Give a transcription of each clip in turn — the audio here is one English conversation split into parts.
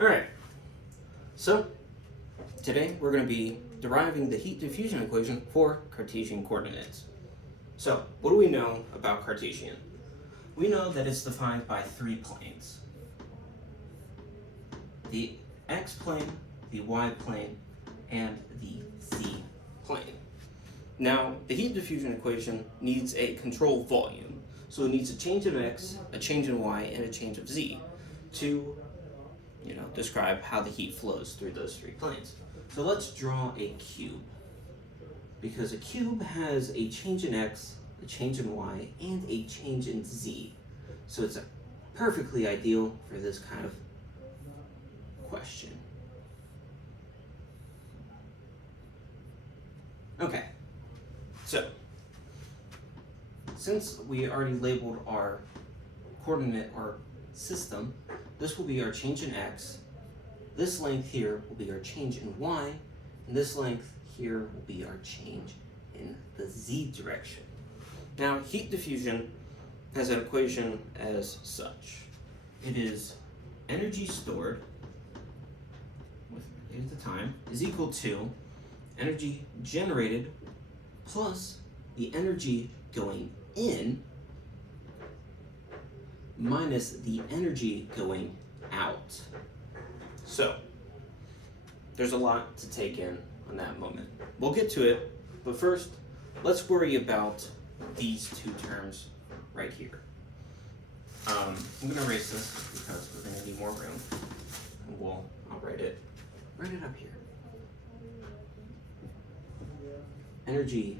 Alright, so today we're going to be deriving the heat diffusion equation for Cartesian coordinates. So, what do we know about Cartesian? We know that it's defined by three planes. The x-plane, the y-plane, and the z-plane. Now, the heat diffusion equation needs a control volume. So it needs a change of x, a change in y, and a change of z to describe how the heat flows through those three planes. So let's draw a cube, because a cube has a change in x, a change in y, and a change in z. So it's perfectly ideal for this kind of question. Okay, so since we already labeled our coordinate, our system, this will be our change in x, this length here will be our change in y, and this length here will be our change in the z direction. Now, heat diffusion has an equation as such. It is energy stored with related to time is equal to energy generated plus the energy going in minus the energy going out. So, there's a lot to take in on that moment. We'll get to it, but first, let's worry about these two terms right here. I'm going to erase this because we're going to need more room. And I'll write it up here. Energy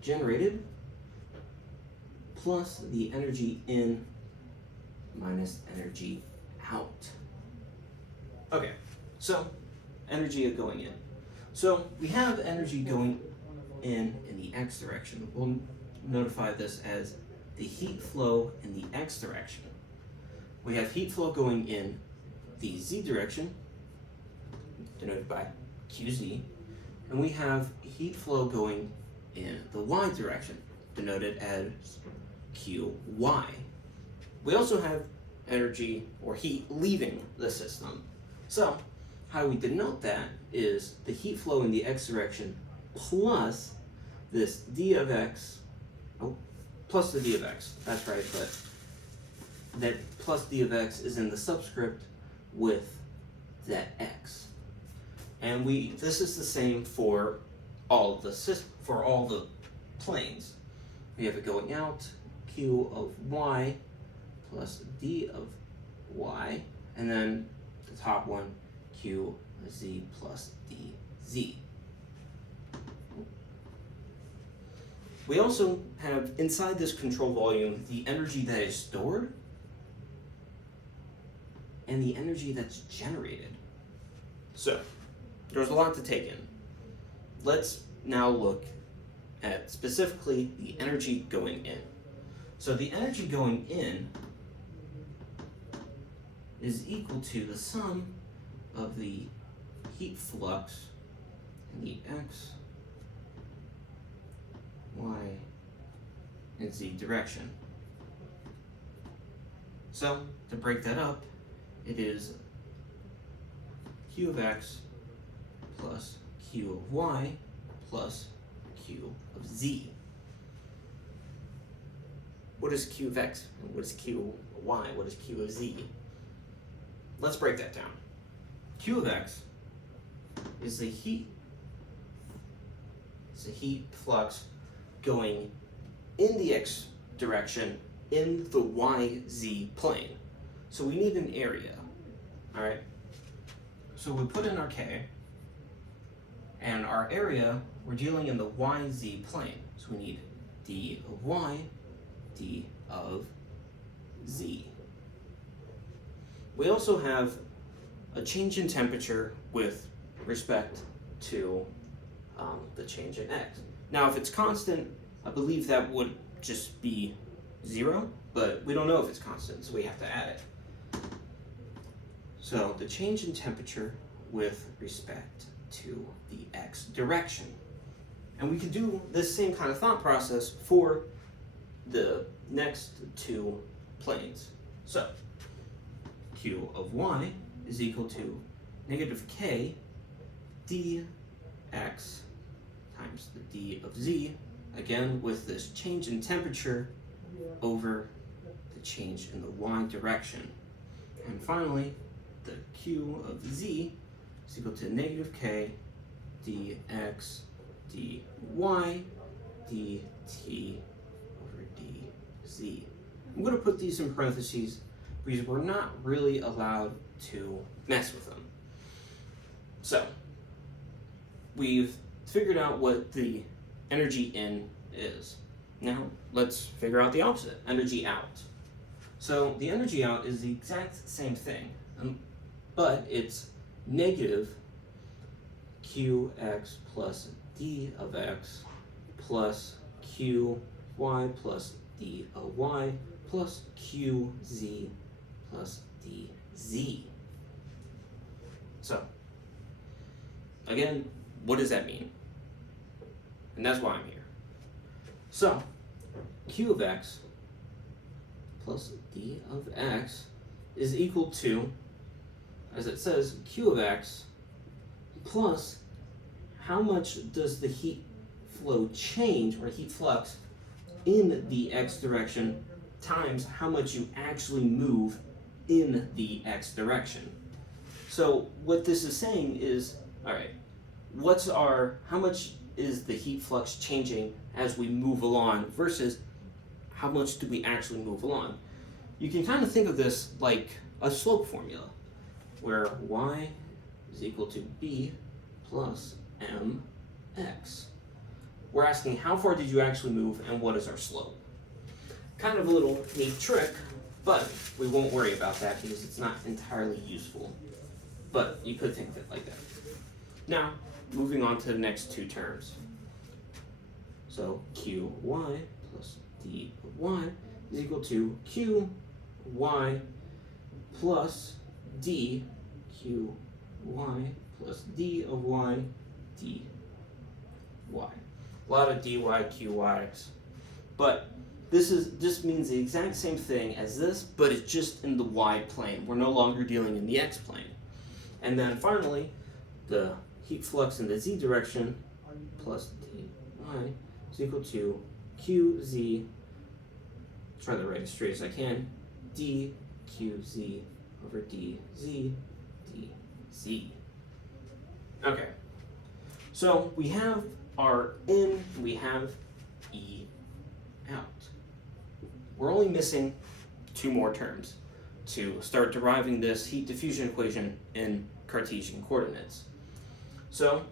generated plus the energy in minus energy out. Okay, so energy going in. So we have energy going in the x direction. We'll notify this as the heat flow in the x direction. We have heat flow going in the z direction, denoted by QZ, and we have heat flow going in the y direction, denoted as QY. We also have energy or heat leaving the system. So, how we denote that is the heat flow in the x direction plus this d of x, plus the d of x, that's right, but that plus d of x is in the subscript with that x. And this is the same for all the planes. We have it going out, q of y plus d of y, and then the top one, q z plus dz. We also have inside this control volume the energy that is stored and the energy that's generated. So, there's a lot to take in. Let's now look at specifically the energy going in. So the energy going in is equal to the sum of the heat flux in the x, y, and z direction. So, to break that up, it is q of x plus q of y plus q of z. What is q of x and what is q of y? What is q of z? Let's break that down. Q of x is the heat flux going in the x direction in the yz plane. So we need an area, all right? So we put in our k, and our area, we're dealing in the yz plane. So we need d of y, d of z. We also have a change in temperature with respect to the change in x. Now, if it's constant, I believe that would just be 0, but we don't know if it's constant, so we have to add it. So the change in temperature with respect to the x direction. And we can do this same kind of thought process for the next two planes. So Q of y is equal to negative k dx times the d of z, again with this change in temperature over the change in the y direction. And finally, the q of z is equal to negative k dx dy dt over dz. I'm going to put these in parentheses because we're not really allowed to mess with them. So, we've figured out what the energy in is. Now, let's figure out the opposite, energy out. So, the energy out is the exact same thing, but it's negative qx plus d of x plus qy plus d of y plus qz plus dz. So, again, what does that mean? And that's why I'm here. So, q of x plus d of x is equal to, as it says, q of x plus how much does the heat flow change, or heat flux, in the x direction times how much you actually move in the x direction. So what this is saying is, all right, how much is the heat flux changing as we move along versus how much do we actually move along? You can kind of think of this like a slope formula, where y is equal to b plus mx. We're asking how far did you actually move and what is our slope? Kind of a little neat trick, but we won't worry about that because it's not entirely useful. But you could think of it like that. Now, moving on to the next two terms. So qy plus d of y is equal to qy plus d qy plus d of y dy. A lot of dy, qy's. But this means the exact same thing as this, but it's just in the y plane. We're no longer dealing in the x plane. And then finally, the heat flux in the z direction plus dy is equal to qz, try to write as straight as I can, dqz over dz dz. Okay, so we have our in, we have E out. We're only missing two more terms to start deriving this heat diffusion equation in Cartesian coordinates. So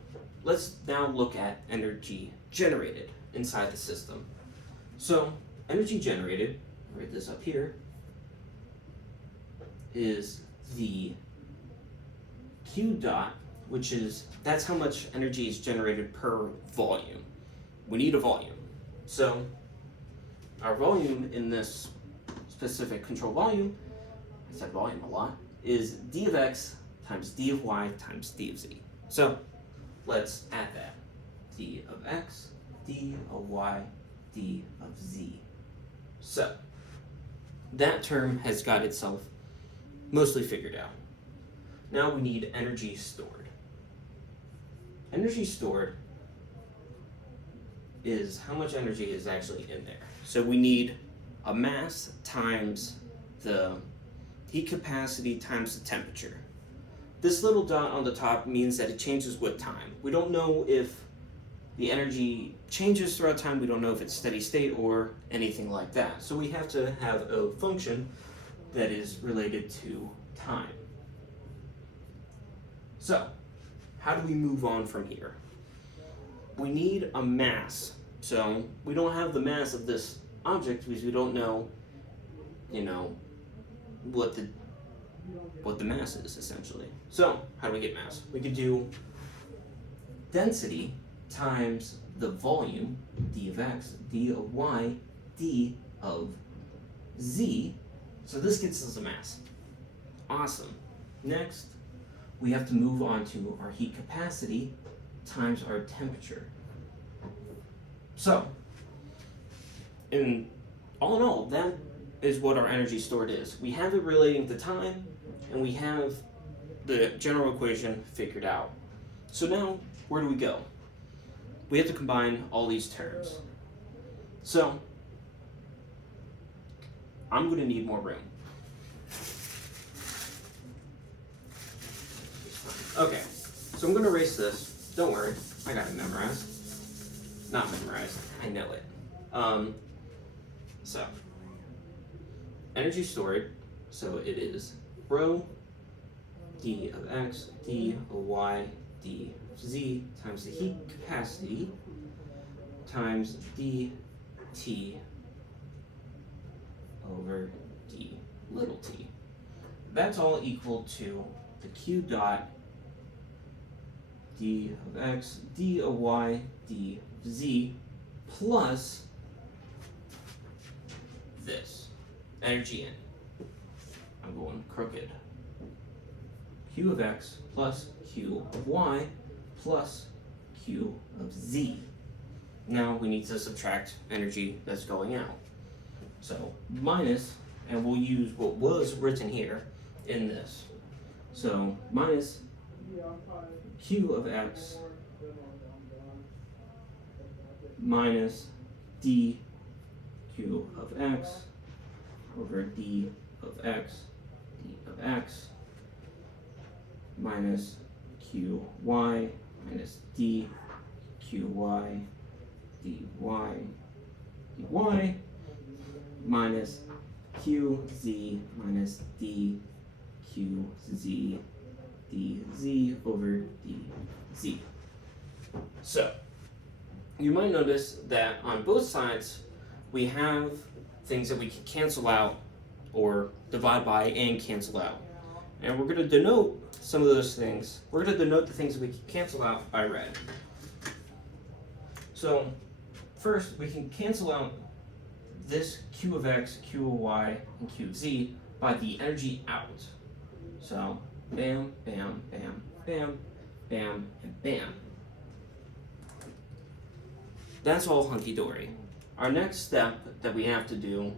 let's now look at energy generated inside the system. So energy generated, I'll write this up here, is the Q dot, which is, that's how much energy is generated per volume. We need a volume. So our volume in this specific control volume, I said volume a lot, is d of x times d of y times d of z. So let's add that. D of x, d of y, d of z. So that term has got itself mostly figured out. Now we need energy stored. Energy stored is how much energy is actually in there. So we need a mass times the heat capacity times the temperature. This little dot on the top means that it changes with time. We don't know if the energy changes throughout time. We don't know if it's steady state or anything like that. So we have to have a function that is related to time. So, how do we move on from here? We need a mass. So we don't have the mass of this object because we don't know, what the mass is essentially. So how do we get mass? We could do density times the volume, d of x, d of y, d of z. So this gets us a mass. Awesome. Next, we have to move on to our heat capacity times our temperature. So, in all, that is what our energy stored is. We have it relating to time, and we have the general equation figured out. So now, where do we go? We have to combine all these terms. So, I'm going to need more room. Okay, so I'm going to erase this. Don't worry, I got it memorized. Not memorized, I know it. So, energy stored, so it is rho d of x, d of y, d of z times the heat capacity times dt over d little t. That's all equal to the q dot d of x, d of y, d of z plus this energy in. I'm going crooked. Q of x plus q of y plus q of z. Now we need to subtract energy that's going out. So minus, and we'll use what was written here in this. So minus q of x minus d q of x over d of x, d of x minus qy minus d qy dy dy minus qz minus d qz dz over dz. So, you might notice that on both sides we have things that we can cancel out or divide by and cancel out. And we're going to denote some of those things. We're going to denote the things that we can cancel out by red. So first we can cancel out this q of x, q of y, and q of z by the energy out. So bam, bam, bam, bam, bam, and bam. That's all hunky-dory. Our next step that we have to do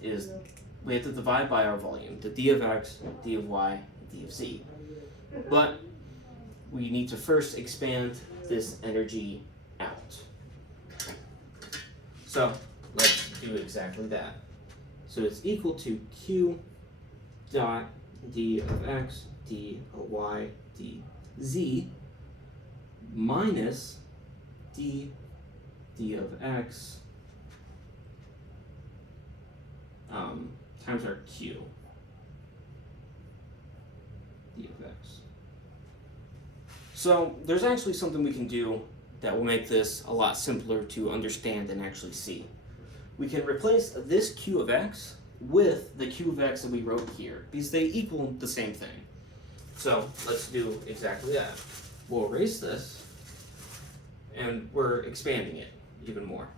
is we have to divide by our volume, the d of x, d of y, and d of z. But we need to first expand this energy out. So let's do exactly that. So it's equal to q dot d of x, d of y, d z minus d of x times our q, d of x. So there's actually something we can do that will make this a lot simpler to understand and actually see. We can replace this q of x with the q of x that we wrote here, because they equal the same thing. So let's do exactly that. We'll erase this, and we're expanding it even more.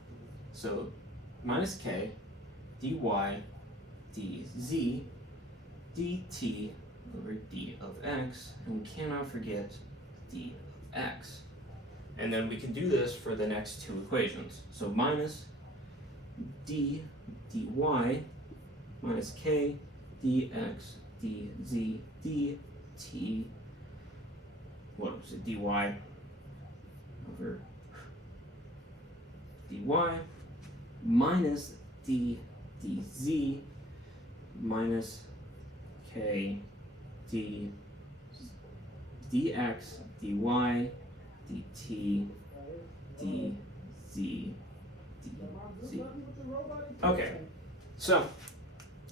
So minus k dy dz dt over d of x, and we cannot forget d of x. And then we can do this for the next two equations. So minus d dy minus k dx dz dt, what was it, dy over dy minus d dz minus k d dx dy dt dz dz. Okay, so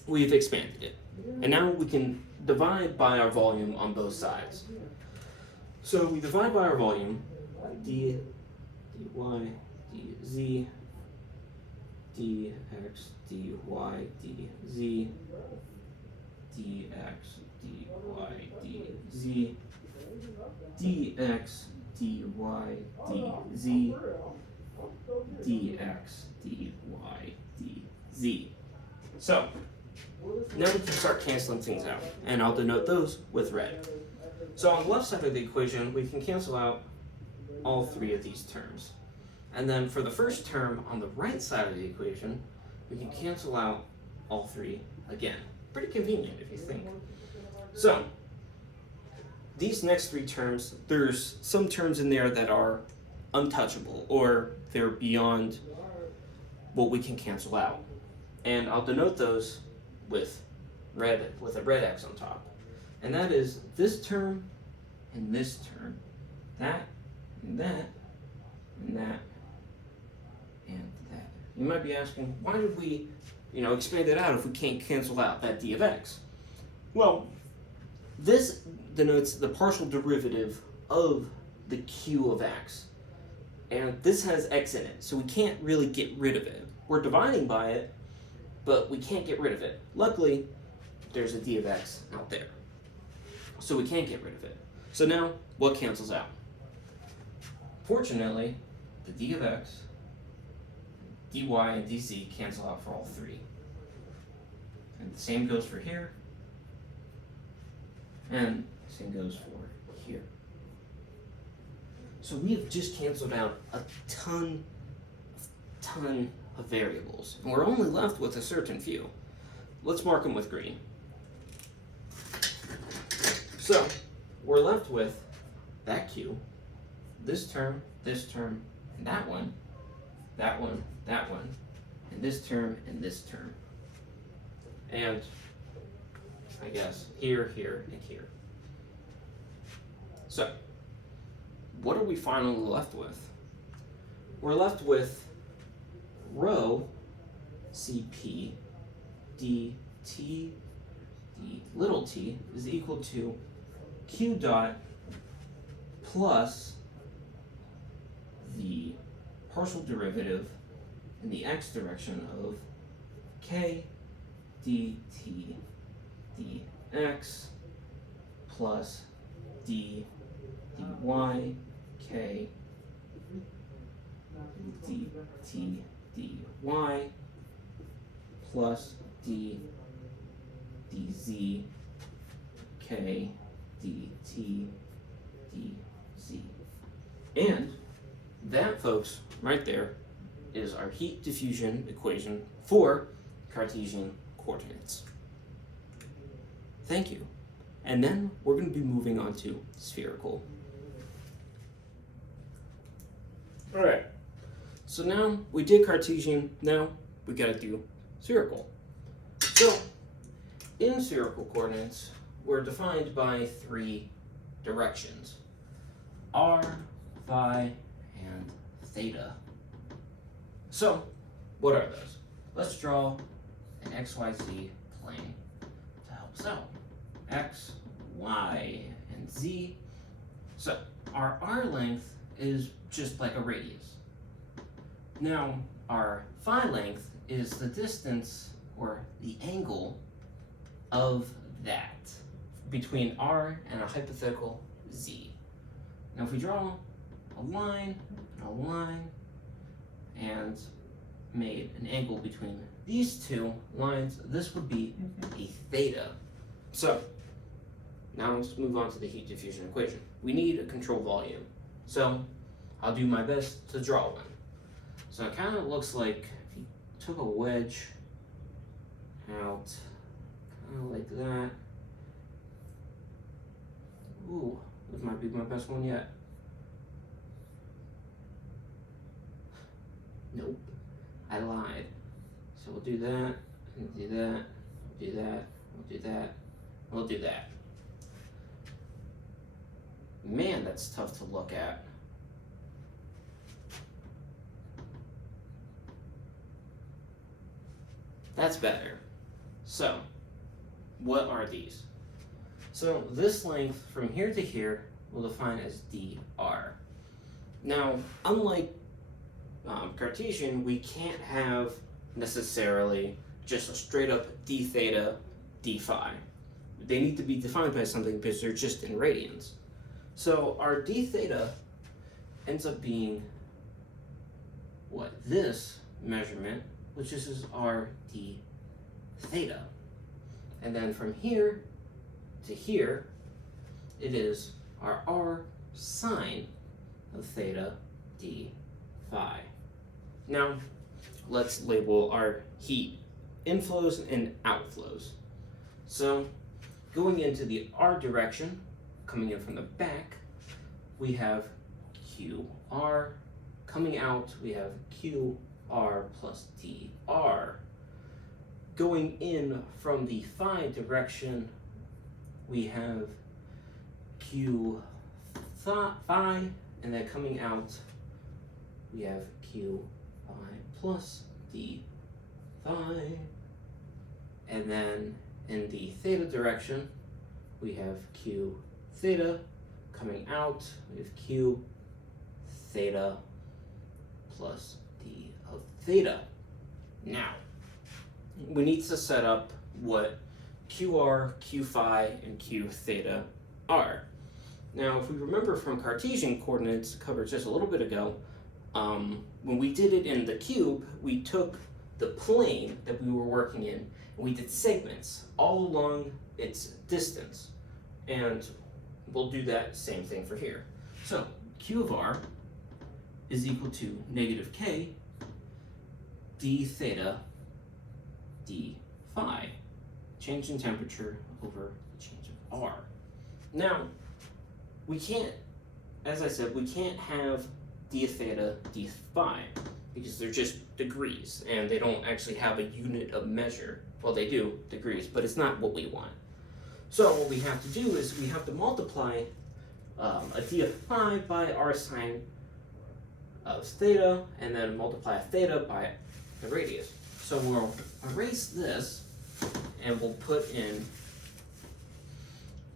we've expanded it, and now we can divide by our volume on both sides. So we divide by our volume, d dy dz dx dy dz dx dy dz dx dy dz dx dy dz. So now we can start canceling things out, and I'll denote those with red. So on the left side of the equation, we can cancel out all three of these terms. And then for the first term on the right side of the equation, we can cancel out all three again. Pretty convenient if you think. So these next three terms, there's some terms in there that are untouchable, or they're beyond what we can cancel out. And I'll denote those with a red X on top. And that is this term and this term. That and that and that and that. You might be asking, why did we, expand it out if we can't cancel out that d of x? Well, this denotes the partial derivative of the q of x. And this has x in it, so we can't really get rid of it. We're dividing by it, but we can't get rid of it. Luckily, there's a d of x out there, so we can't get rid of it. So now, what cancels out? Fortunately, the d of x, dy, and dz cancel out for all three. And the same goes for here, and the same goes for here. So we have just canceled out a ton of variables, and we're only left with a certain few. Let's mark them with green. So we're left with that q, this term, and that one, that one, that one, and this term, and this term. And I guess here, here, and here. So what are we finally left with? We're left with rho Cp dt d little t is equal to q dot plus the partial derivative in the x direction of k dt dx plus d dy k dt dy plus d dz k dt dz. And that, folks, right there is our heat diffusion equation for Cartesian coordinates. Thank you. And then we're going to be moving on to spherical. Alright, so now we did Cartesian, now we got to do spherical. So, in spherical coordinates, we're defined by three directions: r, phi, and theta. So, what are those? Let's draw an XYZ plane to help us out. X, Y, and Z. So, our R length is just like a radius. Now, our phi length is the distance, or the angle, of that between R and a hypothetical Z. Now, if we draw a line, and made an angle between these two lines, this would be a theta. So, now let's move on to the heat diffusion equation. We need a control volume. So, I'll do my best to draw one. So it kind of looks like if you took a wedge out, kind of like that. Ooh, this might be my best one yet. Nope, I lied. So we'll do that, and do that, we'll do that, we'll do that, we'll do that. Man, that's tough to look at. That's better. So, what are these? So, this length from here to here we'll define as dr. Now, unlike Cartesian, we can't have necessarily just a straight up d theta, d phi. They need to be defined by something because they're just in radians. So, our d theta ends up being what? This measurement, which is our d theta. And then from here to here, it is our r sine of theta d phi. Now, let's label our heat inflows and outflows. So, going into the r direction, coming in from the back, we have QR. Coming out, we have QR plus DR. Going in from the phi direction, we have Q phi, and then coming out, we have Q phi plus D phi. And then in the theta direction, we have Q theta. Coming out, we have Q theta plus D of theta. Now, we need to set up what QR, Q phi, and Q theta are. Now, if we remember from Cartesian coordinates covered just a little bit ago, when we did it in the cube, we took the plane that we were working in, and we did segments all along its distance. And we'll do that same thing for here. So, Q of R is equal to negative K d theta d phi, change in temperature over the change of R. Now, we can't, as I said, we can't have d theta d phi because they're just degrees and they don't actually have a unit of measure. Well, they do, degrees, but it's not what we want. So what we have to do is we have to multiply a d of phi by r sine of theta, and then multiply theta by the radius. So we'll erase this, and we'll put in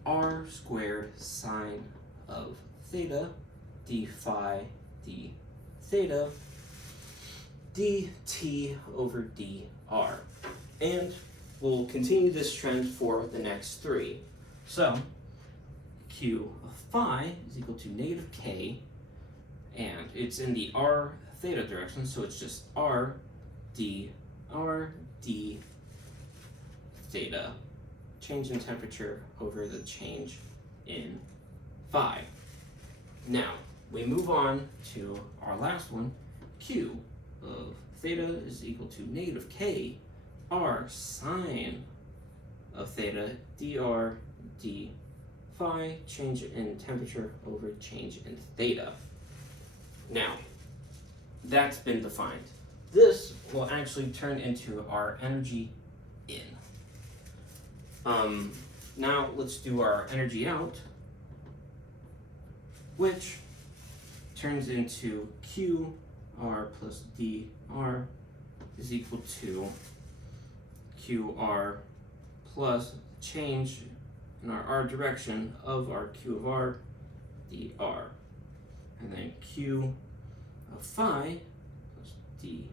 r squared sine of theta d phi d theta dt over dr. And we'll continue this trend for the next three. So Q of phi is equal to negative K, and it's in the r theta direction, so it's just r d theta, change in temperature over the change in phi. Now, we move on to our last one. Q of theta is equal to negative K r sine of theta dr d phi, change in temperature over change in theta. Now, that's been defined. This will actually turn into our energy in. Now let's do our energy out, which turns into QR plus dr is equal to QR plus change in our r direction of our Q of r dr, and then Q of phi plus d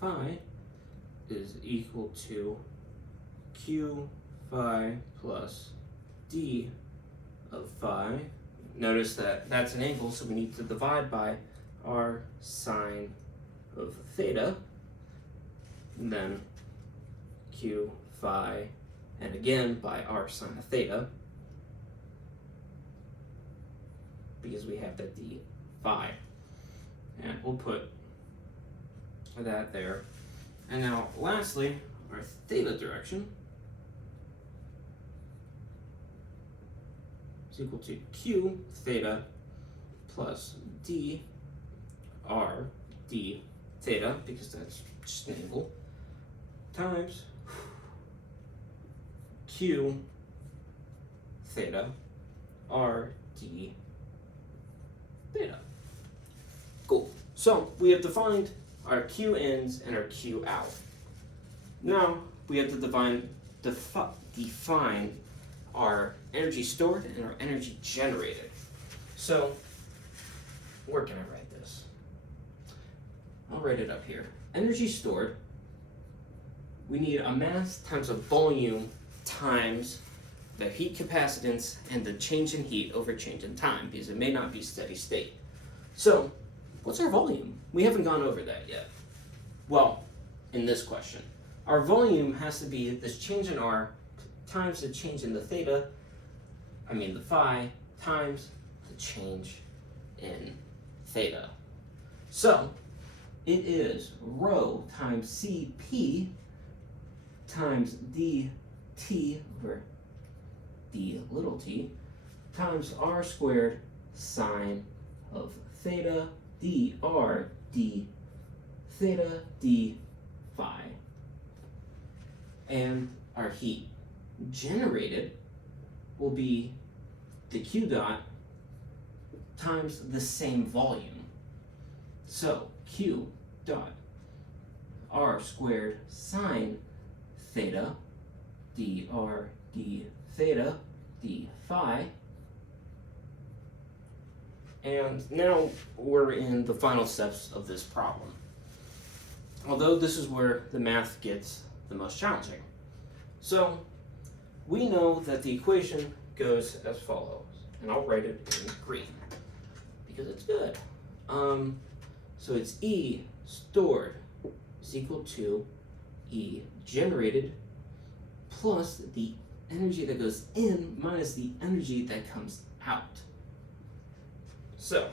phi is equal to Q phi plus d of phi. Notice that that's an angle, so we need to divide by r sine of theta, and then Q phi, and again by r sine of theta, because we have that d phi. And we'll put that there. And now lastly, our theta direction is equal to Q theta plus d r d theta, because that's just an angle, times Q theta r d theta. Cool. So we have defined our Q ins and our Q out. Now we have to define our energy stored and our energy generated. So where can I write this? I'll write it up here. Energy stored, we need a mass times a volume times the heat capacitance and the change in heat over change in time, because it may not be steady state. So what's our volume? We haven't gone over that yet. Well, in this question, our volume has to be this change in R times the change in the the phi, times the change in theta. So it is rho times Cp times dt over d little t times r squared sine of theta dr d theta d phi. And our heat generated will be the q dot times the same volume. So q dot r squared sine theta dr d theta d phi. And now we're in the final steps of this problem. Although this is where the math gets the most challenging. So we know that the equation goes as follows, and I'll write it in green because it's good. So it's E stored is equal to E generated plus the energy that goes in minus the energy that comes out. So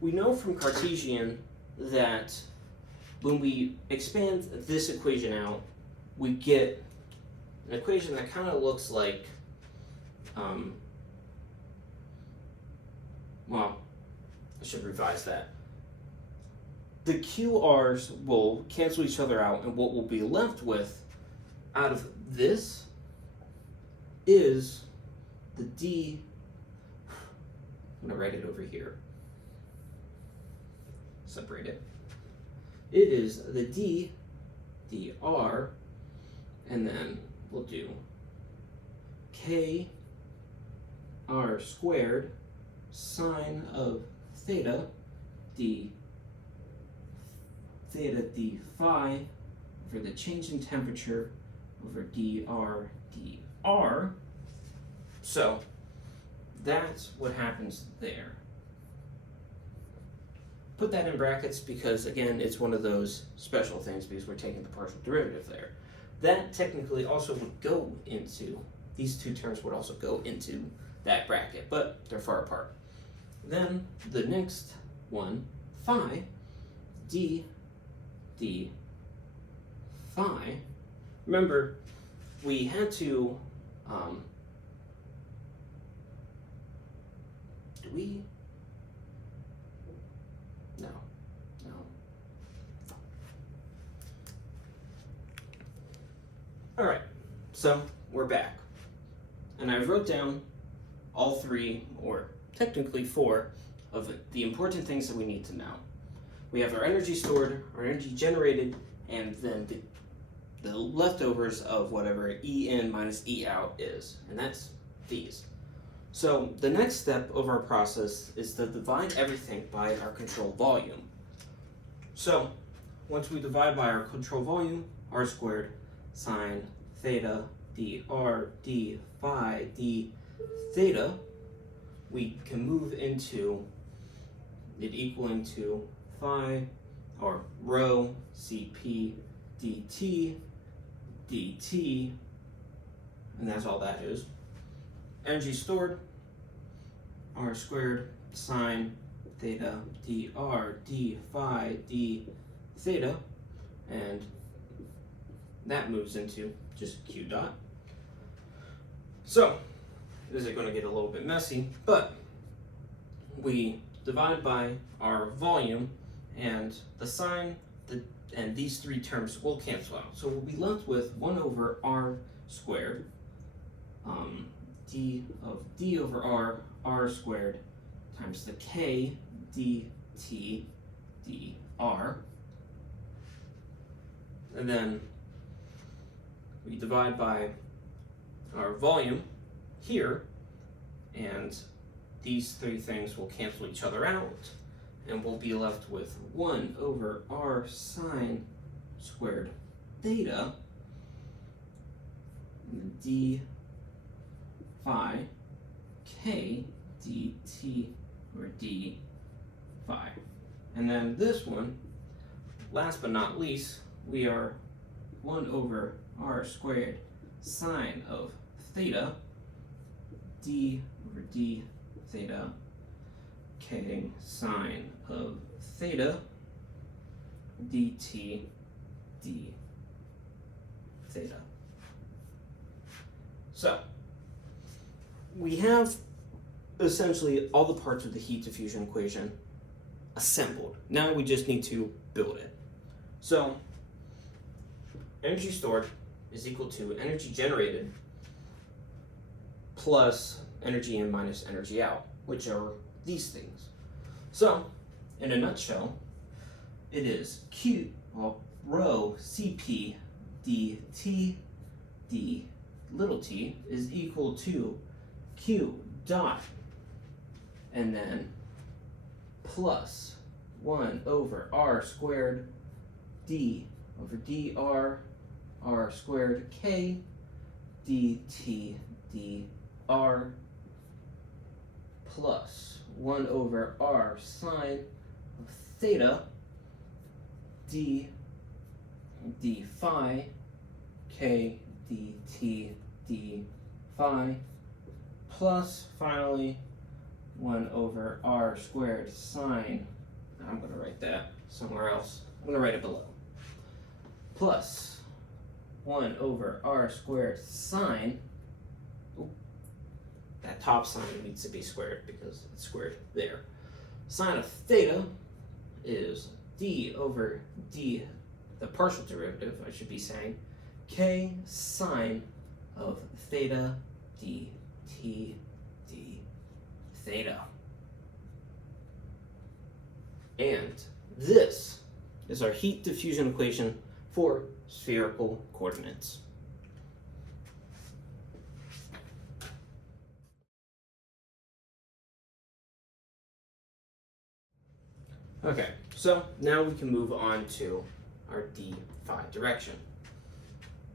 we know from Cartesian that when we expand this equation out, we get an equation that kind of looks like, well, I should revise that. The QRs will cancel each other out, and what we'll be left with out of this is the D. I'm going to write it over here. Separate it. It is the D, the R, and then we'll do K R squared sine of theta d phi for the change in temperature over dr. So that's what happens there. Put that in brackets because, again, it's one of those special things because we're taking the partial derivative there. That technically also would go into, these two terms would also go into that bracket, but they're far apart. Then the next one, phi, d phi. Remember, we had to, do we? No. All right, so we're back. And I wrote down all three, or technically four, of the important things that we need to know. We have our energy stored, our energy generated, and then the leftovers of whatever E in minus E out is, and that's these. So the next step of our process is to divide everything by our control volume. So once we divide by our control volume, r squared sine theta dr d phi d theta, we can move into it equaling to phi or rho cp dt dt, and that's all that is. Energy stored, r squared sine theta dr d phi d theta, and that moves into just q dot. So this is going to get a little bit messy, but we divide by our volume, and the sign and these three terms will cancel out. So we'll be left with 1 over r squared, d over r squared times the k dt dr, and then we divide by our volume here, and these three things will cancel each other out, and we'll be left with 1 over r sine squared theta d phi k dt or d phi. And then this one, last but not least, we are 1 over r squared sine of theta d over d theta k sine of theta dt d theta. So we have essentially all the parts of the heat diffusion equation assembled. Now we just need to build it. So energy stored is equal to energy generated plus energy in minus energy out, which are these things. So in a nutshell, it is rho Cp dt d little t is equal to Q dot and then plus 1 over r squared d over dr r squared k dt dr plus 1 over r sine of theta d phi k dt d phi plus finally 1 over r squared sine, I'm going to write that somewhere else, I'm going to write it below, plus 1 over r squared sine, that top sign needs to be squared because it's squared there. Sine of theta is d over d, the partial derivative, I should be saying, k sine of theta d t d theta. And this is our heat diffusion equation for spherical coordinates. Okay, so now we can move on to our d phi direction.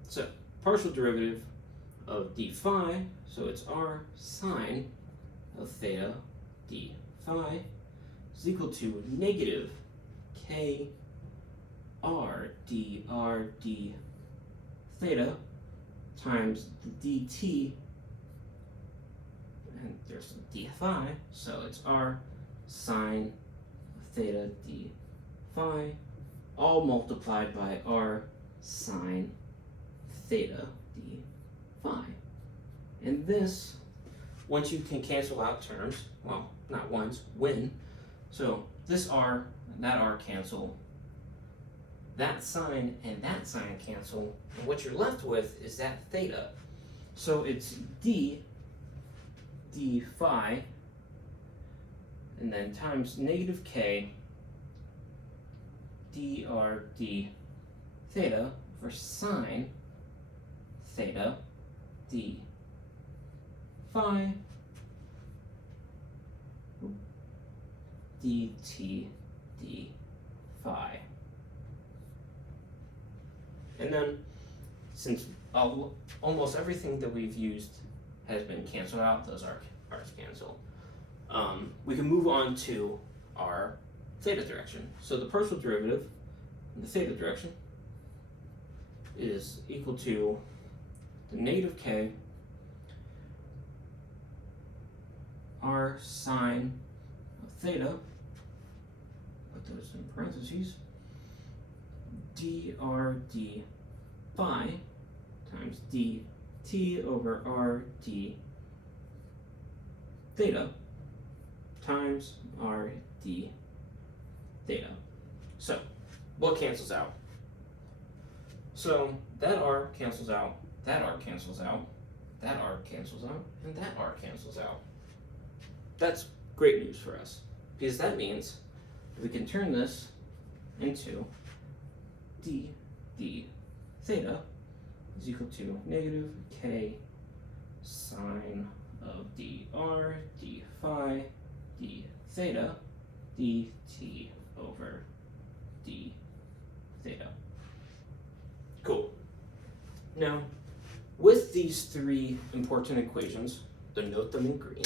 So partial derivative of d phi, so it's r sine of theta d phi is equal to negative k r dr d theta times the dt, and there's some d phi, so it's r sine theta d phi, all multiplied by r sine theta d phi. And this, once you can cancel out terms, well, not once, when, so this r and that r cancel, that sine and that sine cancel, and what you're left with is that theta. So it's d phi, and then times negative k dr d theta for sine theta d phi dt d phi. And then, since almost everything that we've used has been canceled out, those r's cancel, we can move on to our theta direction. So the partial derivative in the theta direction is equal to the negative k r sine of theta, put those in parentheses, dr d phi times dt over r d theta times r d theta. So what cancels out? So that r cancels out, that r cancels out, that r cancels out, and that r cancels out. That's great news for us, because that means we can turn this into d theta is equal to negative k sine of dr d phi d theta dt over d theta. Cool. Now, with these three important equations, denote them in green.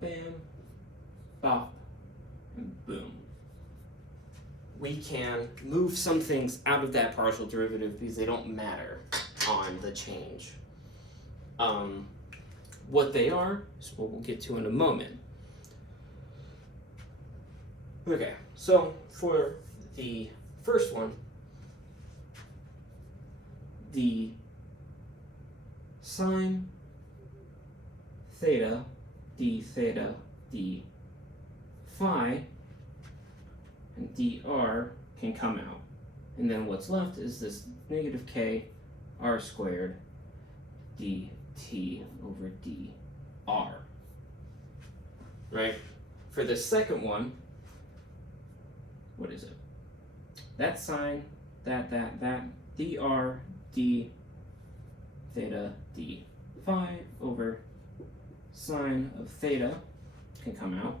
Bam, bop, and boom. We can move some things out of that partial derivative because they don't matter on the change. What they are is what we'll get to in a moment. Okay, so for the first one, the sine theta d theta d phi, and dr can come out. And then what's left is this negative k r squared dt over dr. Right? For the second one, what is it? That sine, that, dr d theta d phi over sine of theta can come out.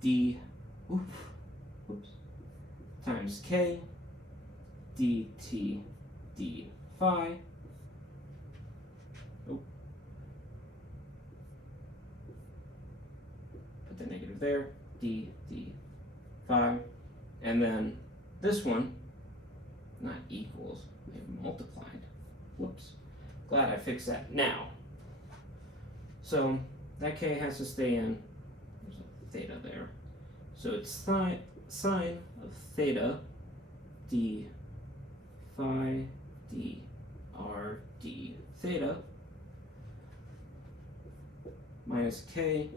D times k dt d phi. Put the negative there. D phi. And then this one, not equals, they've multiplied. Whoops. Glad I fixed that now. So that k has to stay in. There's a theta there. So it's sine of theta d phi dr d theta minus k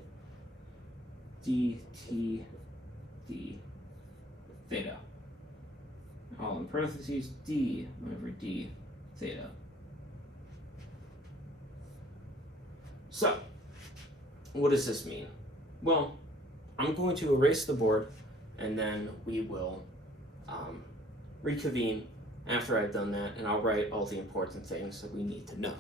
dt d theta. All in parentheses, d over d theta. So, what does this mean? Well, I'm going to erase the board and then we will reconvene after I've done that, and I'll write all the important things that we need to know.